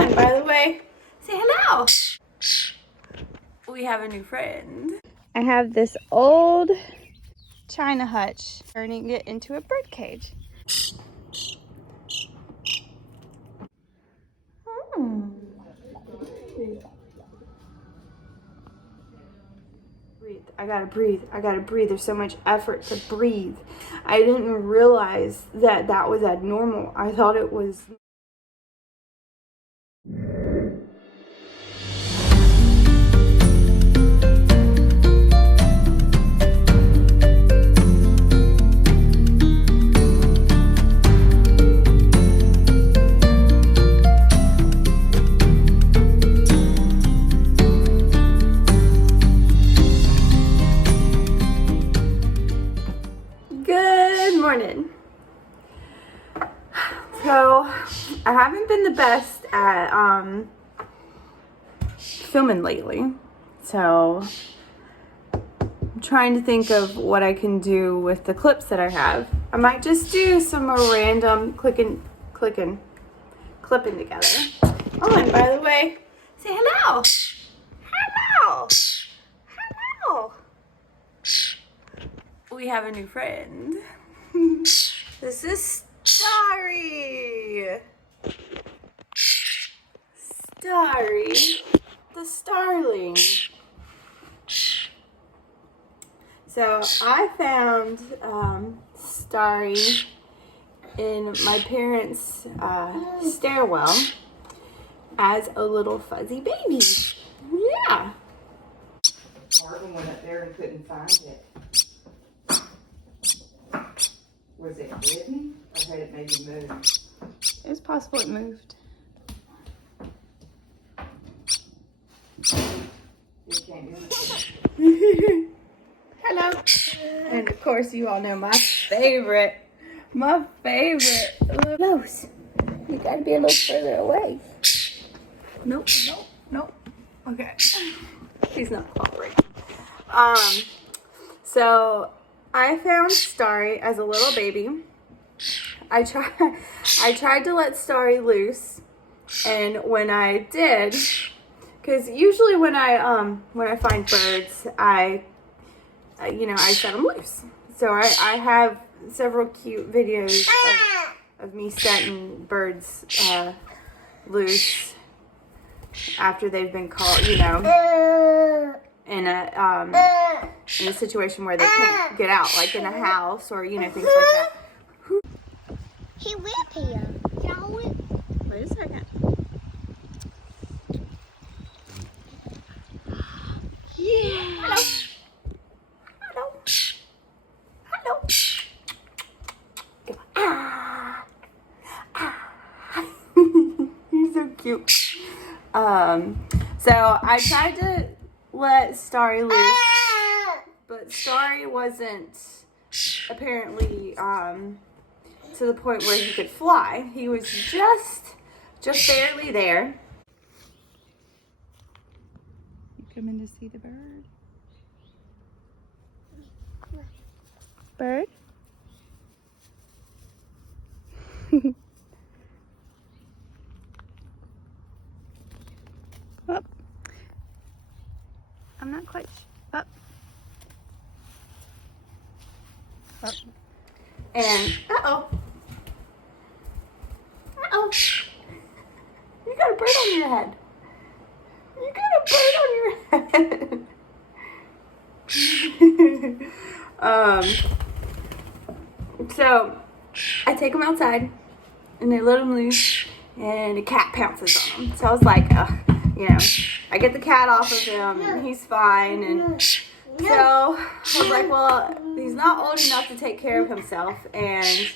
Oh, and by the way, say hello. We have a new friend. I have this old China hutch, turning it into a bird cage. Breathe. I gotta breathe. I gotta breathe. There's so much effort to breathe. I didn't realize that that was abnormal. I thought it was. Good morning. So I haven't been the best at filming lately, so I'm trying to think of what I can do with the clips that I have. I might just do some more random clipping together. Oh, and by the way, say hello. Hello. Hello. We have a new friend. This is Stari. Stari, the Starling. So I found Stari in my parents' stairwell as a little fuzzy baby. Yeah. Marvin went up there and couldn't find it. Was it hidden or had it maybe moved? It's possible it moved. You can't do it. Hello. And of course you all know my favorite. Close. You gotta be a little further away. Nope. Okay. He's not cooperating. So I found Stari as a little baby. I tried to let Stari loose, and when I did, because usually when I find birds, I set them loose. So I have several cute videos of me setting birds loose after they've been caught, in a situation where they can't get out, like in a house or things like that. He live here. Wait a second. Yeah. Hello. Come on. You're so cute. So I tried to let Stari loose, but Stari wasn't apparently to the point where he could fly. He was just barely there. You coming to see the bird? Bird? Up. I'm not quite up. Up. And uh-oh. You got a bird on your head. So I take him outside and I let him loose and a cat pounces on him. So I was like, I get the cat off of him and he's fine. And so I was like, well, he's not old enough to take care of himself, and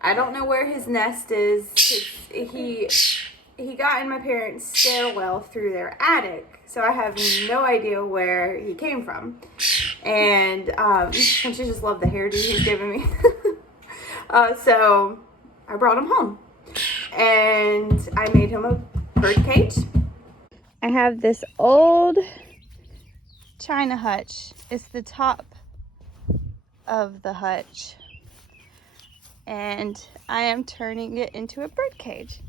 I don't know where his nest is, because he got in my parents' stairwell through their attic, so I have no idea where he came from. And don't you just love the hairdo he's giving me? So I brought him home, and I made him a bird cage. I have this old China hutch. It's the top of the hutch, and I am turning it into a bird cage.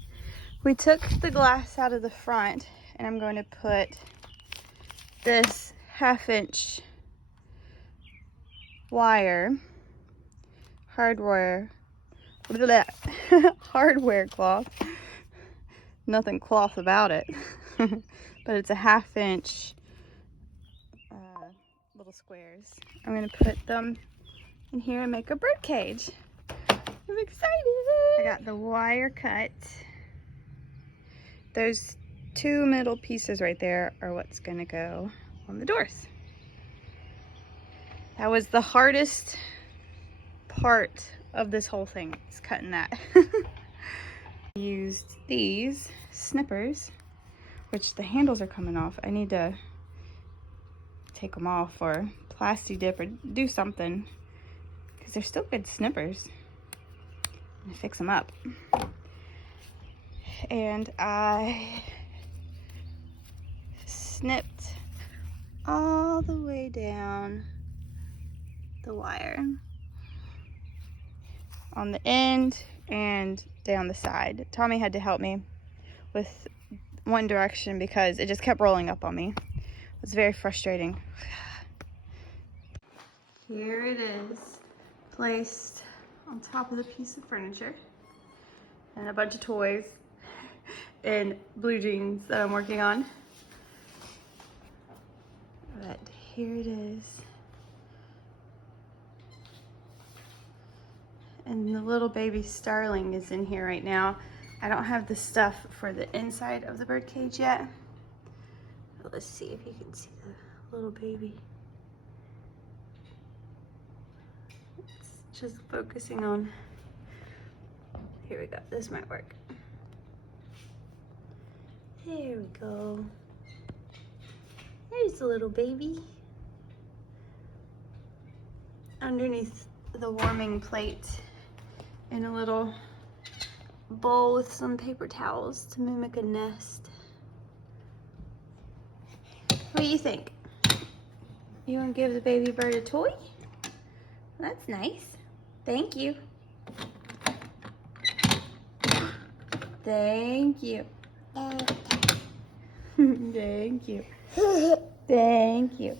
We took the glass out of the front, and I'm going to put this 1/2-inch wire, hardware cloth. Nothing cloth about it, but it's a 1/2-inch little squares. I'm gonna put them in here and make a bird cage. I'm excited. I got the wire cut. Those 2 middle pieces right there are what's gonna go on the doors. That was the hardest part of this whole thing, is cutting that. Used these snippers, which the handles are coming off. I need to take them off or plasti dip or do something, because they're still good snippers. I'm gonna fix them up. And I snipped all the way down the wire on the end and down the side. Tommy had to help me with one direction because it just kept rolling up on me. It was very frustrating. Here it is, placed on top of the piece of furniture, and a bunch of toys and blue jeans that I'm working on. But here it is. And the little baby Starling is in here right now. I don't have the stuff for the inside of the birdcage yet. But let's see if you can see the little baby. It's just focusing on, here we go, this might work. There we go. There's the little baby. Underneath the warming plate in a little bowl with some paper towels to mimic a nest. What do you think? You want to give the baby bird a toy? That's nice. Thank you. Thank you. Thank you. Thank you.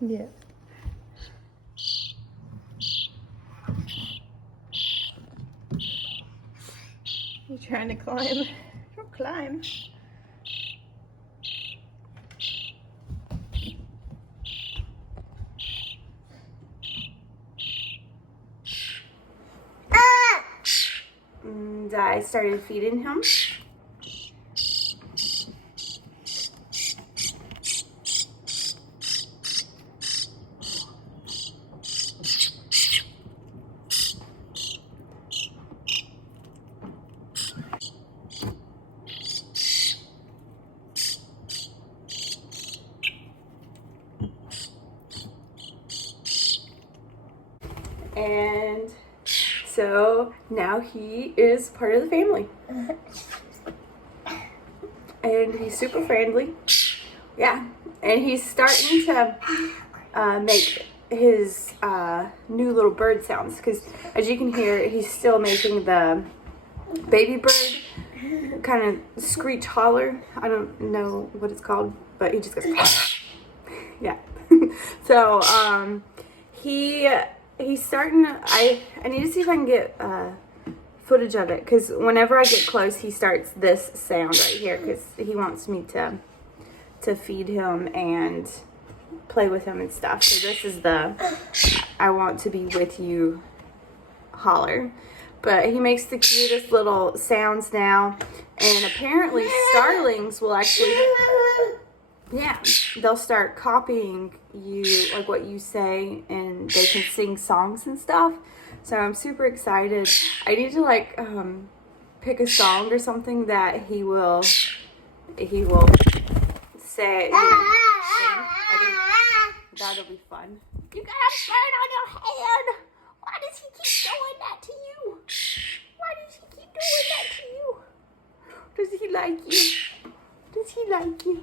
Yeah. You trying to climb? Don't climb. And I started feeding him. And so now he is part of the family. And he's super friendly. Yeah. And he's starting to make his new little bird sounds. Because as you can hear, he's still making the baby bird kind of screech holler. I don't know what it's called, but he just goes, yeah. So he's starting to, I need to see if I can get footage of it, because whenever I get close he starts this sound right here, because he wants me to feed him and play with him and stuff. So this is the I want to be with you holler. But he makes the cutest little sounds now, and apparently starlings will actually, yeah, they'll start copying you, like what you say, and they can sing songs and stuff. So I'm super excited. I need to like pick a song or something that he will say, you know, sing. I think that'll be fun. You got a bird on your hand. Why does he keep doing that to you? Why does he keep doing that to you? Does he like you? Does he like you?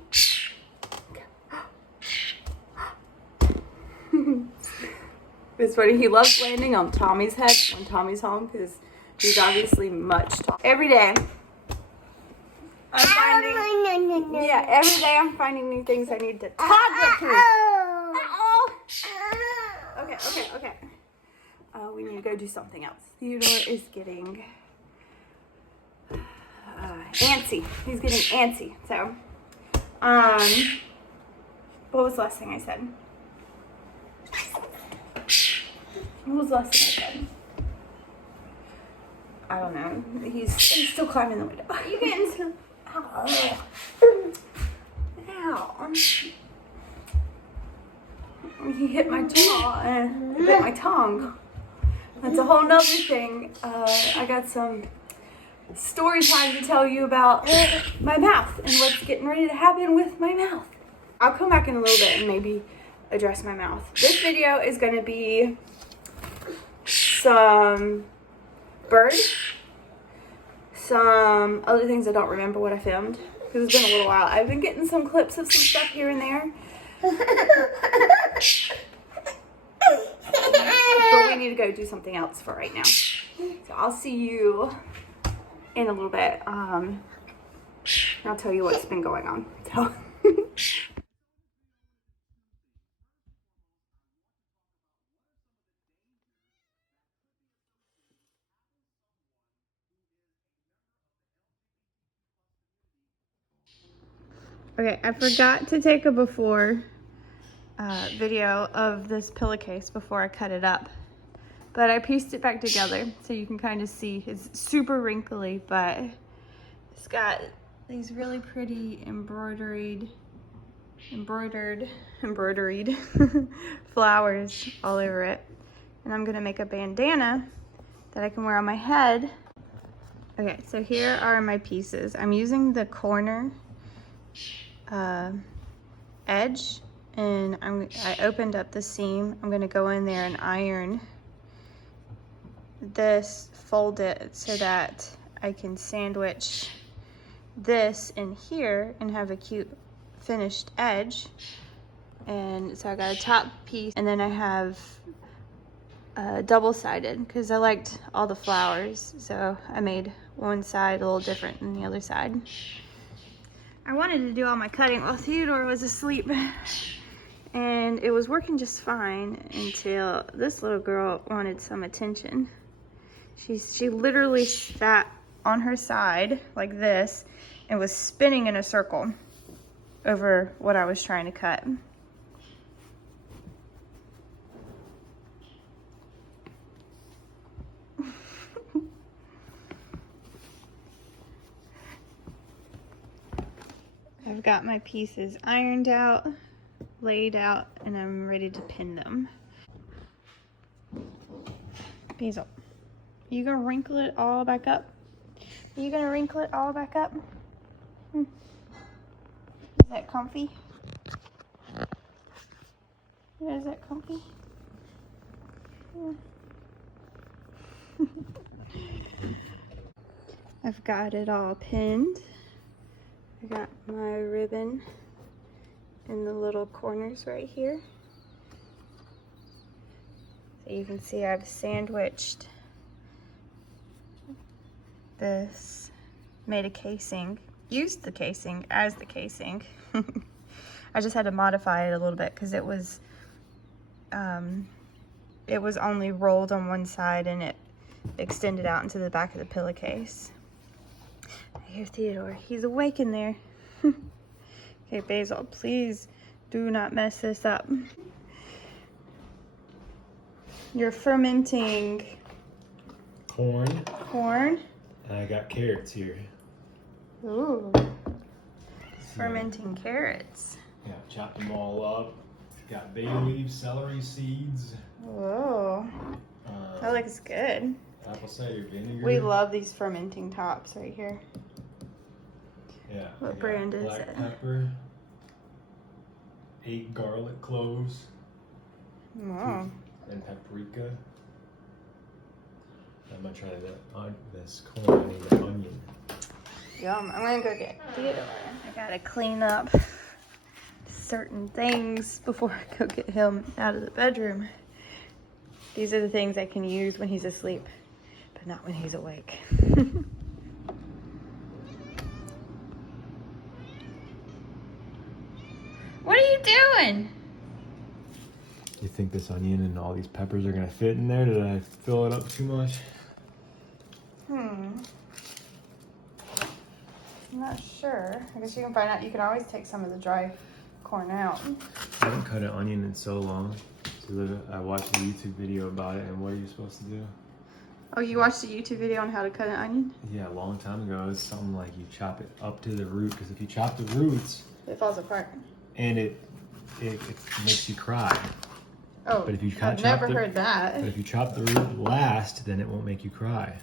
It's funny, he loves landing on Tommy's head when Tommy's home, because he's obviously much taller. Every day I'm finding, yeah, every day I'm finding new things I need to toddler to. Ow. Okay. We need to go do something else. Theodore is getting antsy. He's getting antsy. So, what was the last thing I said? What was the last thing I said? I don't know. He's still climbing the window. You getting some? Ow. Ow. He hit my jaw and bit my tongue. That's a whole nother thing. I got some story time to tell you about my mouth and what's getting ready to happen with my mouth. I'll come back in a little bit and maybe address my mouth. This video is going to be some bird, some other things I don't remember what I filmed because it's been a little while. I've been getting some clips of some stuff here and there. But we need to go do something else for right now. So I'll see you in a little bit. I'll tell you what's been going on. So. Okay, I forgot to take a before video of this pillowcase before I cut it up. But I pieced it back together so you can kind of see. It's super wrinkly, but it's got these really pretty embroidered flowers all over it. And I'm gonna make a bandana that I can wear on my head. Okay, so here are my pieces. I'm using the corner edge, and I opened up the seam. I'm gonna go in there and iron this, fold it so that I can sandwich this in here and have a cute finished edge. And so I got a top piece, and then I have double-sided because I liked all the flowers, so I made one side a little different than the other side. I wanted to do all my cutting while Theodore was asleep, and it was working just fine until this little girl wanted some attention. She literally sat on her side like this and was spinning in a circle over what I was trying to cut. I've got my pieces ironed out, laid out, and I'm ready to pin them. Basil, you gonna wrinkle it all back up? Are you gonna wrinkle it all back up? Is that comfy? Yeah, is that comfy? Yeah. I've got it all pinned. I got my ribbon in the little corners right here. So you can see I've sandwiched this, made a casing, used the casing as the casing. I just had to modify it a little bit because it was only rolled on one side and it extended out into the back of the pillowcase. I hear Theodore. He's awake in there. Okay, Basil, please do not mess this up. You're fermenting corn. Corn? And I got carrots here. Ooh. Fermenting carrots. Yeah, chopped them all up. Got bay leaves, celery seeds. Whoa. That looks good. Apple cider vinegar. We love these fermenting tops right here. Yeah. What brand is black it? Pepper. 8 garlic cloves. Wow. And paprika. I'm gonna try this corn. I need an onion. Yum. I'm gonna go get Theodore. I gotta clean up certain things before I go get him out of the bedroom. These are the things I can use when he's asleep, but not when he's awake. doing? You think this onion and all these peppers are gonna fit in there? Did I fill it up too much? I'm not sure. I guess you can find out. You can always take some of the dry corn out. I haven't cut an onion in so long. So I watched a YouTube video about it, and what are you supposed to do? Oh, you watched a YouTube video on how to cut an onion? Yeah, a long time ago. It's something like you chop it up to the root, because if you chop the roots, It falls apart. and it makes you cry. Oh, But if you I've never heard that. But if you chop the root last, then it won't make you cry.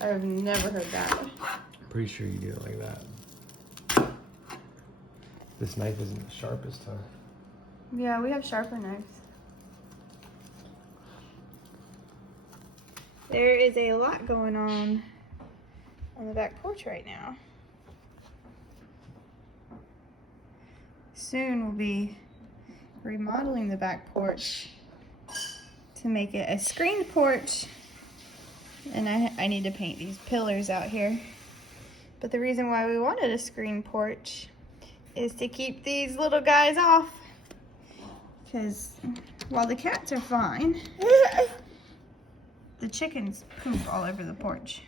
I've never heard that. I'm pretty sure you do it like that. This knife isn't the sharpest, huh? Yeah, we have sharper knives. There is a lot going on the back porch right now. Soon we'll be remodeling the back porch to make it a screened porch. And I need to paint these pillars out here. But the reason why we wanted a screened porch is to keep these little guys off. Because while the cats are fine, the chickens poop all over the porch.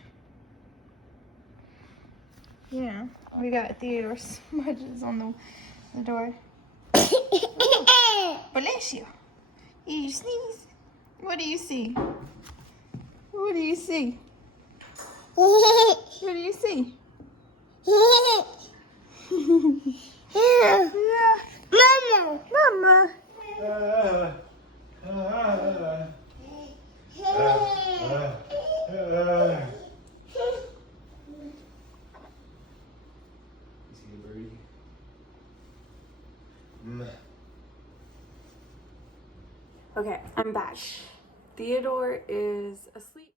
Yeah, we got Theodore smudges on the door. Bless you. You sneeze. What do you see? What do you see? What do you see? Yeah. Mama. Mama. Okay, I'm back. Theodore is asleep.